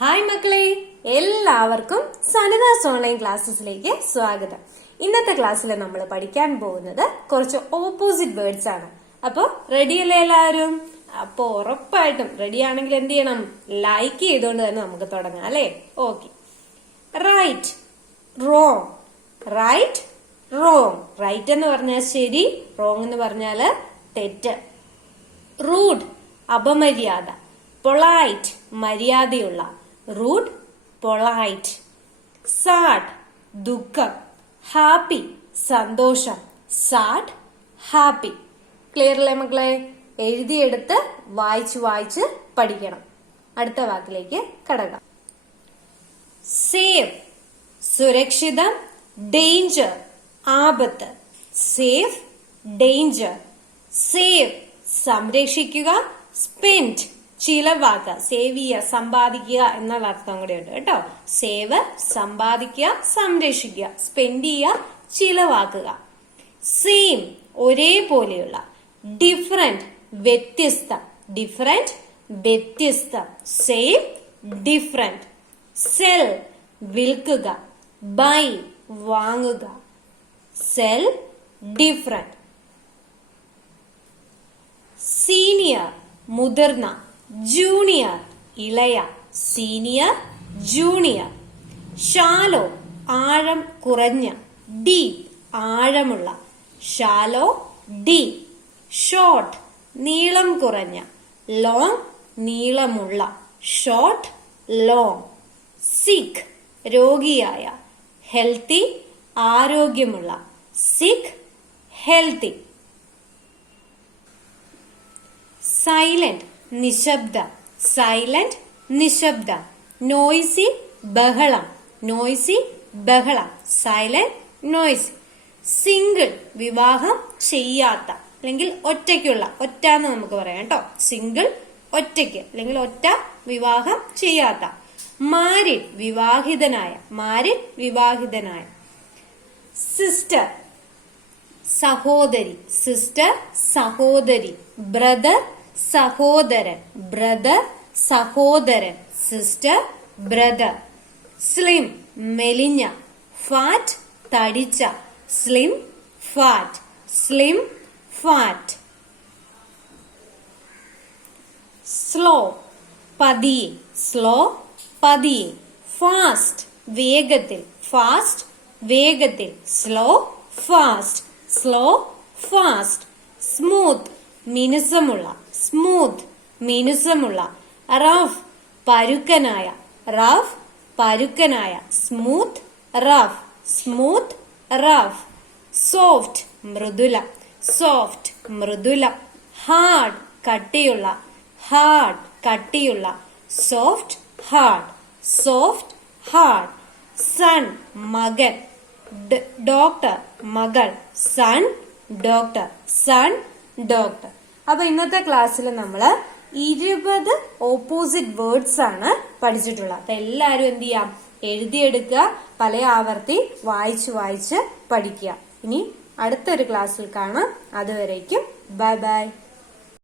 Hi മക്കളെ, എല്ലാവർക്കും സനിതാസ് online ക്ലാസ്സസിലേക്ക് സ്വാഗതം. ഇന്നത്തെ ക്ലാസ്സിൽ നമ്മൾ പഠിക്കാൻ പോകുന്നത് കുറച്ച് ഓപ്പോസിറ്റ് വേർഡ്സ് ആണ്. അപ്പൊ റെഡിയല്ലേ എല്ലാവരും? അപ്പൊ ഉറപ്പായിട്ടും റെഡി ആണെങ്കിൽ എന്ത് ചെയ്യണം? ലൈക്ക് ചെയ്തുകൊണ്ട് തന്നെ നമുക്ക് തുടങ്ങാം അല്ലേ? Okay. Right, wrong. Right, wrong. Right എന്ന് പറഞ്ഞാൽ ശരി, റോങ് എന്ന് പറഞ്ഞാല് തെറ്റ്. റൂഡ്, അപമര്യാദ. പൊളൈറ്റ്, മര്യാദയുള്ള. Rude, polite. സാഡ്, ദുഃഖം. ഹാപ്പി, സന്തോഷം. Sad, happy. ക്ലിയർ അല്ലേ മക്കളെ? എഴുതിയെടുത്ത് വായിച്ച് പഠിക്കണം. അടുത്ത വാക്കിലേക്ക് കടക്കാം. സേഫ്, സുരക്ഷിതം. ഡേഞ്ചർ, ആപത്ത്. Safe, danger. സേവ്, സംരക്ഷിക്കുക. സ്പെൻഡ്, ചിലവാക്കുക. സേവ് ചെയ്യുക, സമ്പാദിക്കുക എന്നുള്ള അർത്ഥം കൂടെ ഉണ്ട് കേട്ടോ. സേവ്, സമ്പാദിക്കുക, സംരക്ഷിക്കുക. സ്പെൻഡ് ചെയ്യുക, ചിലവാക്കുക. സെയിം, ഒരേപോലെയുള്ള. ഡിഫറെന്റ്, വ്യത്യസ്തം. ഡിഫറെന്റ്, വ്യത്യസ്തം. Same, different. സെൽ, വിൽക്കുക. ബൈ, വാങ്ങുക. Cell, different. സീനിയർ, മുതിർന്ന. ജൂനിയർ, ഇളയ. Senior, junior. ഷാലോ, ആഴം കുറഞ്ഞ. ഡീപ്, ആഴമുള്ള. Shallow, deep. ഷോർട്ട്, നീളം കുറഞ്ഞ. ലോങ്, നീളമുള്ള. Short, long. സിക്ക്, രോഗിയായ. ഹെൽത്തി, ആരോഗ്യമുള്ള. സിക്ക്, ഹെൽത്തി. സൈലന്റ്, നിശബ്ദ. സൈലന്റ്, നിശബ്ദ. നോയ്സി, ബഹളം. നോയ്സി, ബഹളം. Silent, noisy. സിംഗിൾ, വിവാഹം ചെയ്യാത്ത അല്ലെങ്കിൽ ഒറ്റയ്ക്കുള്ള. ഒറ്റ എന്ന് നമുക്ക് പറയാം കേട്ടോ. സിംഗിൾ, ഒറ്റയ്ക്ക് അല്ലെങ്കിൽ ഒറ്റ, വിവാഹം ചെയ്യാത്ത. മാരിഡ്, വിവാഹിതനായ. മാരിഡ്, വിവാഹിതനായ. സിസ്റ്റർ, സഹോദരി. സിസ്റ്റർ, സഹോദരി. ബ്രദർ, സഹോദരൻ. ബ്രദർ, സഹോദരൻ. Sister, brother. സ്ലിം, മെലിഞ്ഞ. ഫാറ്റ്, തടിച്ച. Slim, fat. Slim, fat. Slow, പതിയെ. സ്ലോ, പതിയെ. ഫാസ്റ്റ്, വേഗത്തിൽ. ഫാസ്റ്റ്, വേഗത്തിൽ. Slow, fast. Slow, fast. Smooth, മിനുസമുള്ള. സ്മൂത്ത്, മിനുസമുള്ള. റഫ്, പരുക്കനായ. റഫ്, പരുക്കനായ. Smooth, rough. Smooth, rough. Soft, മൃദുല. സോഫ്റ്റ്, മൃദുല. ഹാർഡ്, കട്ടിയുള്ള. ഹാർഡ്, കട്ടിയുള്ള. Soft, hard. Soft, hard. Son, മകൻ. ഡോക്ടർ, മകൾ. Son, doctor. Son, doctor. അപ്പൊ ഇന്നത്തെ ക്ലാസ്സിൽ നമ്മള് 20 ഓപ്പോസിറ്റ് വേർഡ്സ് ആണ് പഠിച്ചിട്ടുള്ളത്. അപ്പൊ എല്ലാരും എന്ത് ചെയ്യാം? എഴുതിയെടുക്കുക, പല ആവർത്തി വായിച്ച് പഠിക്കുക. ഇനി അടുത്തൊരു ക്ലാസ്സിൽ കാണാം. അതുവരേക്കും ബൈ ബൈ.